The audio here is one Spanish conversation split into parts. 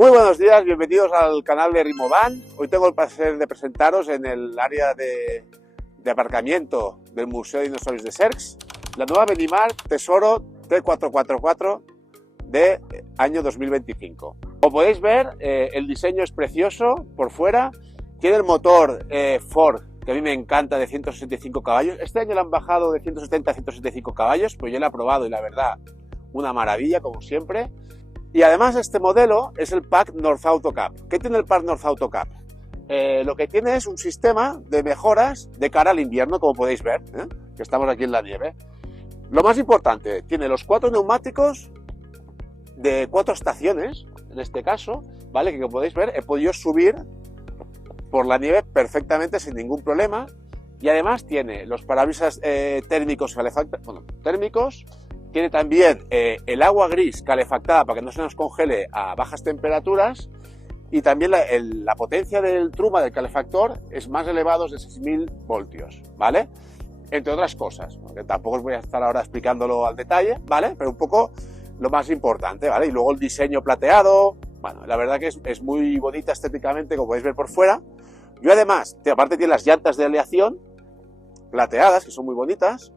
Muy buenos días, bienvenidos al canal de Rimovan. Hoy tengo el placer de presentaros en el área de aparcamiento del Museo de Dinosaurios de Cercs la nueva Benimar Tesoro T444 de año 2025. Como podéis ver, el diseño es precioso por fuera, tiene el motor Ford, que a mí me encanta, de 165 caballos. Este año lo han bajado de 170 a 165 caballos, pues yo lo he probado y la verdad, una maravilla como siempre. Y además este modelo es el Pack North Auto Cap. ¿Qué tiene el Pack North Auto Cap? Lo que tiene es un sistema de mejoras de cara al invierno, como podéis ver, que estamos aquí en la nieve. Lo más importante, tiene los 4 neumáticos de 4 estaciones, en este caso, ¿vale? Que como podéis ver, he podido subir por la nieve perfectamente sin ningún problema. Y además tiene los parabrisas térmicos, térmicos. Tiene también el agua gris calefactada para que no se nos congele a bajas temperaturas, y también la potencia del truma del calefactor es más elevado, es de 6000 voltios, ¿vale? Entre otras cosas, porque tampoco os voy a estar ahora explicándolo al detalle, ¿vale? Pero un poco lo más importante, ¿vale? Y luego el diseño plateado, bueno, la verdad que es muy bonita estéticamente, como podéis ver por fuera. Yo además, aparte tiene las llantas de aleación plateadas, que son muy bonitas.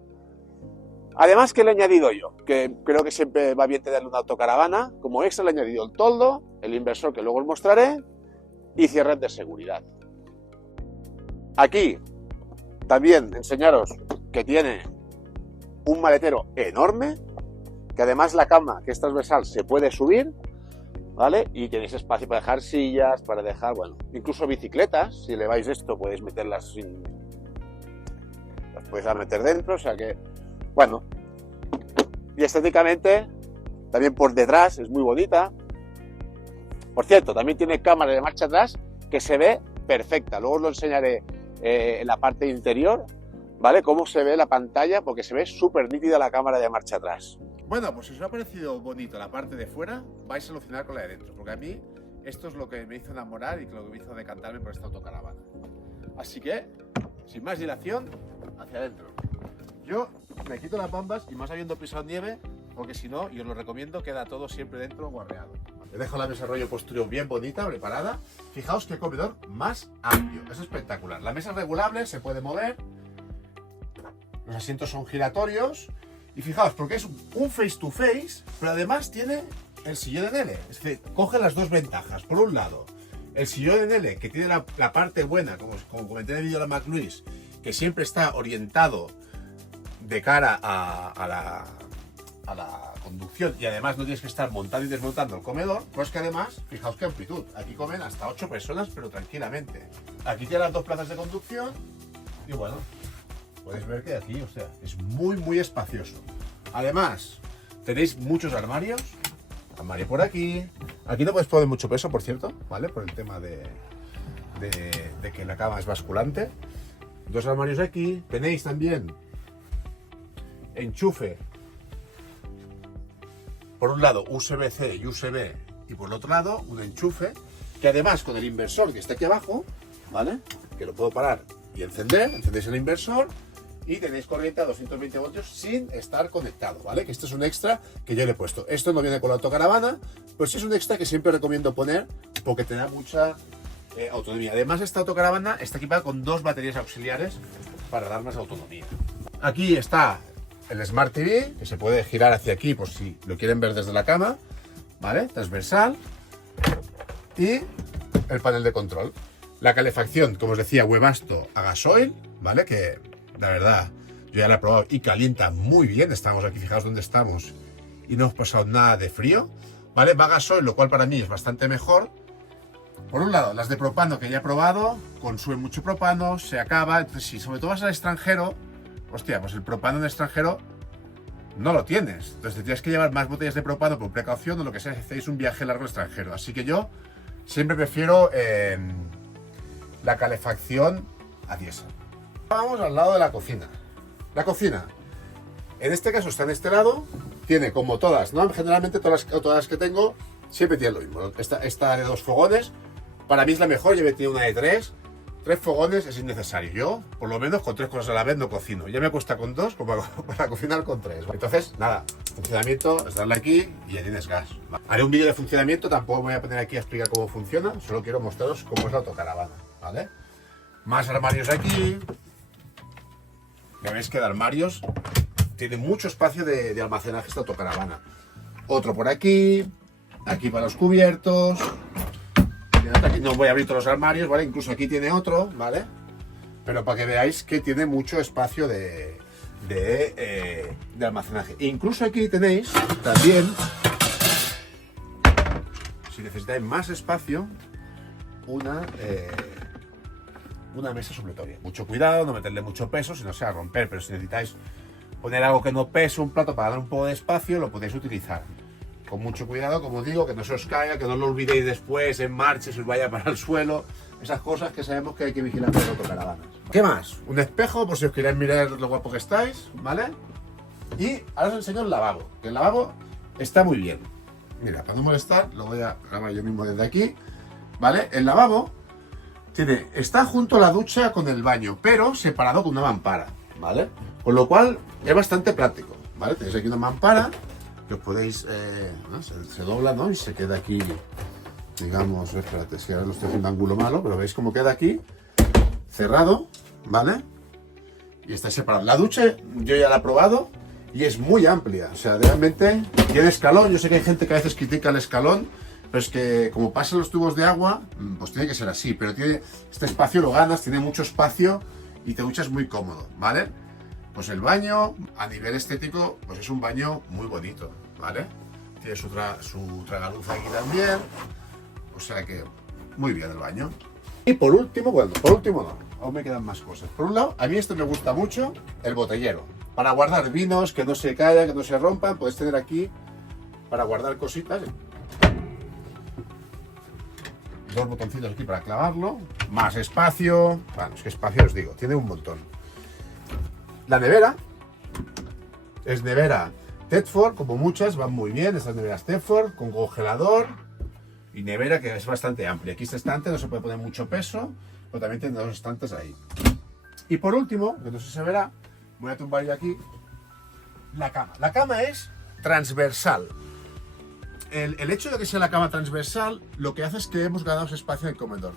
Además, ¿qué le he añadido yo? Que creo que siempre va bien tenerle una autocaravana. Como extra le he añadido el toldo, el inversor que luego os mostraré y cierres de seguridad. Aquí también enseñaros que tiene un maletero enorme, que además la cama, que es transversal, se puede subir, ¿vale? Y tenéis espacio para dejar sillas, para dejar, bueno, incluso bicicletas. Si le vais esto, podéis meterlas las podéis meter dentro, o sea que... Bueno, y estéticamente, también por detrás, es muy bonita. Por cierto, también tiene cámara de marcha atrás que se ve perfecta. Luego os lo enseñaré en la parte interior, ¿vale? Cómo se ve la pantalla, porque se ve súper nítida la cámara de marcha atrás. Bueno, pues si os ha parecido bonito la parte de fuera, vais a alucinar con la de dentro, porque a mí esto es lo que me hizo enamorar y lo que me hizo decantarme por esta autocaravana. Así que, sin más dilación, hacia adentro. Yo me quito las bambas y más habiendo pisado nieve, porque si no, y os lo recomiendo, queda todo siempre dentro guarreado. Le dejo la mesa rollo postureo bien bonita, preparada. Fijaos qué comedor más amplio, es espectacular. La mesa es regulable, se puede mover, los asientos son giratorios y fijaos, porque es un face to face, pero además tiene el sillón en L. Es que coge las dos ventajas. Por un lado, el sillón en L, que tiene la parte buena, como comenté en el vídeo de la McLuis, que siempre está orientado de cara a la conducción, y además no tienes que estar montando y desmontando el comedor, pues que además, fijaos qué amplitud, aquí comen hasta 8 personas, pero tranquilamente. Aquí tiene las dos plazas de conducción y bueno, podéis ver que aquí, o sea, es muy espacioso. Además, tenéis muchos armarios, armario por aquí no podéis poner mucho peso, por cierto, ¿vale? Por el tema de que la cama es basculante. Dos armarios aquí, tenéis también enchufe, por un lado USB-C y USB, y por el otro lado un enchufe que además con el inversor que está aquí abajo, ¿vale? Que lo puedo parar y encendéis el inversor y tenéis corriente a 220 voltios sin estar conectado, ¿vale? Que esto es un extra que yo le he puesto. Esto no viene con la autocaravana, pues sí es un extra que siempre recomiendo poner porque te da mucha autonomía. Además, esta autocaravana está equipada con 2 baterías auxiliares para dar más autonomía. Aquí está el Smart TV, que se puede girar hacia aquí por si lo quieren ver desde la cama, ¿vale? Transversal. Y el panel de control. La calefacción, como os decía, Webasto a gasoil, ¿vale? Que la verdad, yo ya la he probado y calienta muy bien. Estamos aquí, fijaos dónde estamos y no hemos pasado nada de frío, ¿vale? Va a gasoil, lo cual para mí es bastante mejor. Por un lado, las de propano que ya he probado, consumen mucho propano, se acaba. Entonces, si sobre todo vas al extranjero, hostia, pues el propano en el extranjero no lo tienes. Entonces te tienes que llevar más botellas de propano por precaución o lo que sea si hacéis un viaje largo al extranjero. Así que yo siempre prefiero la calefacción a diésel. Vamos al lado de la cocina. La cocina, en este caso está en este lado, tiene como todas, ¿no? Generalmente todas las que tengo siempre tienen lo mismo. Esta de 2 fogones, para mí es la mejor, yo he tenido una de 3. 3 fogones es innecesario. Yo, por lo menos, con 3 cosas a la vez no cocino. Ya me cuesta con 2 como para cocinar con 3. Entonces, nada, funcionamiento es darle aquí y ya tienes gas. Haré un vídeo de funcionamiento, tampoco voy a poner aquí a explicar cómo funciona, solo quiero mostraros cómo es la autocaravana, ¿vale? Más armarios aquí. Ya veis que de armarios tiene mucho espacio de almacenaje esta autocaravana. Otro por aquí, aquí para los cubiertos. No voy a abrir todos los armarios, ¿vale? Incluso aquí tiene otro, ¿vale? Pero para que veáis que tiene mucho espacio de almacenaje. E incluso aquí tenéis también, si necesitáis más espacio, una mesa supletoria. Mucho cuidado, no meterle mucho peso, si no se va a romper, pero si necesitáis poner algo que no pese, un plato para dar un poco de espacio, lo podéis utilizar. Con mucho cuidado, como digo, que no se os caiga, que no lo olvidéis después en marcha, se os vaya para el suelo. Esas cosas que sabemos que hay que vigilar con las autocaravanas. ¿Qué más? Un espejo, por si os queréis mirar lo guapo que estáis, ¿vale? Y ahora os enseño el lavabo, que el lavabo está muy bien. Mira, para no molestar, lo voy a grabar yo mismo desde aquí, ¿vale? El lavabo está junto a la ducha con el baño, pero separado con una mampara, ¿vale? Con lo cual es bastante práctico, ¿vale? Tenéis aquí una mampara que os podéis, ¿no? se dobla, ¿no? Y se queda aquí, digamos, espérate, es que ahora lo estoy haciendo ángulo malo, pero veis cómo queda aquí, cerrado, ¿vale? Y está separado. La ducha yo ya la he probado y es muy amplia, o sea, realmente tiene escalón. Yo sé que hay gente que a veces critica el escalón, pero es que como pasan los tubos de agua, pues tiene que ser así, pero tiene este espacio, lo ganas, tiene mucho espacio y te duchas muy cómodo, ¿vale? Pues el baño, a nivel estético, pues es un baño muy bonito, ¿vale? Tiene su tragaluz aquí también, o sea que muy bien el baño. Y por último, bueno, por último no, aún me quedan más cosas. Por un lado, a mí esto me gusta mucho, el botellero. Para guardar vinos, que no se caigan, que no se rompan, podéis tener aquí para guardar cositas. 2 botoncitos aquí para clavarlo, más espacio, bueno, es que espacio os digo, tiene un montón. La nevera es nevera Thetford, como muchas, van muy bien, estas neveras Thetford, con congelador y nevera que es bastante amplia. Aquí este estante no se puede poner mucho peso, pero también tiene 2 estantes ahí. Y por último, que no sé si se verá, voy a tumbar yo aquí, la cama. La cama es transversal. El hecho de que sea la cama transversal, lo que hace es que hemos ganado espacio en el comedor.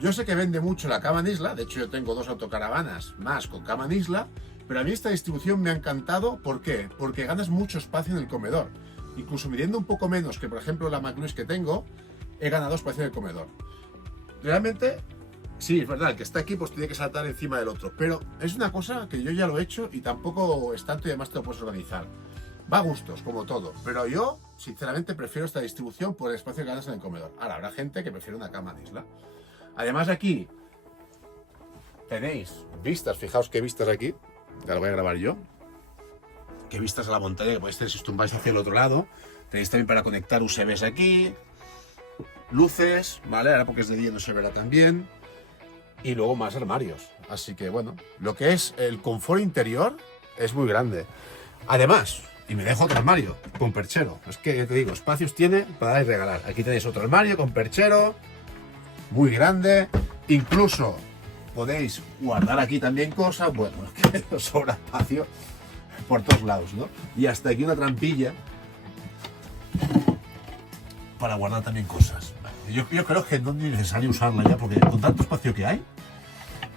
Yo sé que vende mucho la cama en isla, de hecho yo tengo 2 autocaravanas más con cama en isla, pero a mí esta distribución me ha encantado. ¿Por qué? Porque ganas mucho espacio en el comedor. Incluso midiendo un poco menos que, por ejemplo, la McLuis que tengo, he ganado espacio en el comedor. Realmente, sí, es verdad, el que está aquí pues tiene que saltar encima del otro, pero es una cosa que yo ya lo he hecho y tampoco es tanto y además te lo puedes organizar. Va a gustos, como todo, pero yo, sinceramente, prefiero esta distribución por el espacio que ganas en el comedor. Ahora, habrá gente que prefiere una cama en isla. Además, aquí tenéis vistas, fijaos qué vistas aquí, ya lo voy a grabar yo. Qué vistas a la montaña que podéis tener si os tumbáis hacia el otro lado. Tenéis también para conectar USBs aquí, luces, ¿vale? Ahora porque es de día no se verá tan bien. Y luego más armarios. Así que bueno, lo que es el confort interior es muy grande. Además, y me dejo otro armario con perchero. Es que ya te digo, espacios tiene para dar y regalar. Aquí tenéis otro armario con perchero, muy grande. Incluso podéis guardar aquí también cosas. Bueno, es que os sobra espacio por todos lados, ¿no? Y hasta aquí una trampilla para guardar también cosas. Yo creo que no es necesario usarla ya, porque con tanto espacio que hay.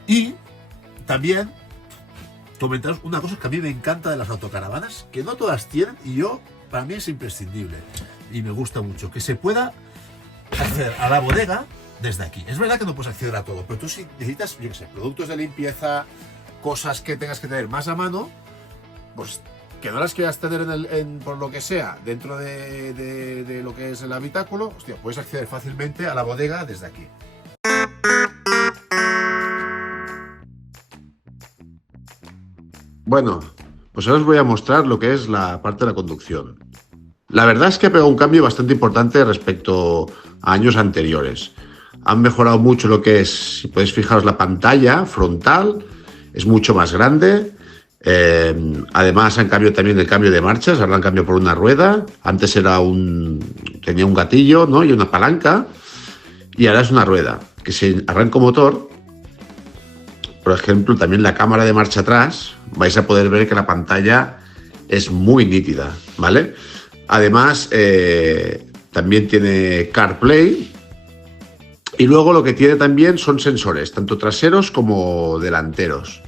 Y también comentaros una cosa que a mí me encanta de las autocaravanas, que no todas tienen, y para mí es imprescindible y me gusta mucho, que se pueda acceder a la bodega desde aquí. Es verdad que no puedes acceder a todo, pero tú si necesitas, yo qué sé, productos de limpieza, cosas que tengas que tener más a mano, pues que no las quieras tener por lo que sea dentro de lo que es el habitáculo, hostia, puedes acceder fácilmente a la bodega desde aquí. Bueno, pues ahora os voy a mostrar lo que es la parte de la conducción. La verdad es que ha pegado un cambio bastante importante respecto a años anteriores. Han mejorado mucho lo que es, si podéis fijaros, la pantalla frontal, es mucho más grande. Además han cambiado también el cambio de marchas, ahora han cambiado por una rueda. Antes tenía un gatillo, ¿no? Y una palanca, y ahora es una rueda que se arranca motor por ejemplo, también la cámara de marcha atrás, vais a poder ver que la pantalla es muy nítida, ¿vale? Además, también tiene CarPlay. Y luego lo que tiene también son sensores, tanto traseros como delanteros.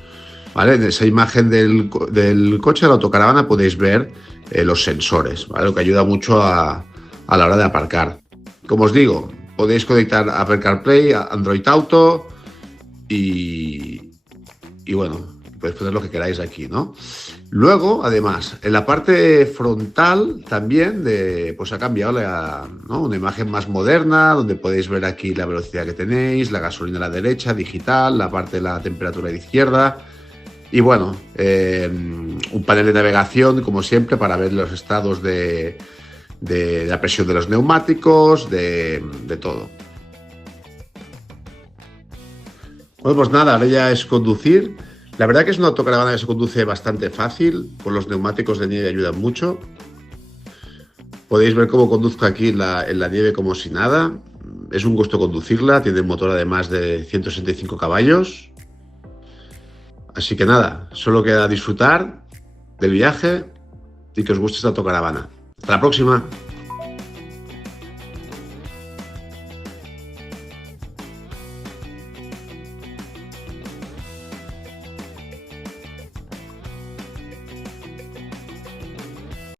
¿Vale? En esa imagen del coche de la autocaravana podéis ver los sensores, ¿vale? Lo que ayuda mucho a la hora de aparcar. Como os digo, podéis conectar Apple CarPlay, Android Auto y bueno, podéis poner lo que queráis aquí, ¿no? Luego, además, en la parte frontal también pues ha cambiado ¿no? Una imagen más moderna, donde podéis ver aquí la velocidad que tenéis, la gasolina a la derecha, digital, la parte de la temperatura a la izquierda. Y bueno, un panel de navegación, como siempre, para ver los estados de la presión de los neumáticos, de todo. Bueno, pues nada, ahora ya es conducir. La verdad que es una autocaravana que se conduce bastante fácil, con los neumáticos de nieve ayudan mucho. Podéis ver cómo conduzco aquí en la nieve como si nada. Es un gusto conducirla, tiene un motor además de 165 caballos. Así que nada, solo queda disfrutar del viaje y que os guste esta autocaravana. Hasta la próxima.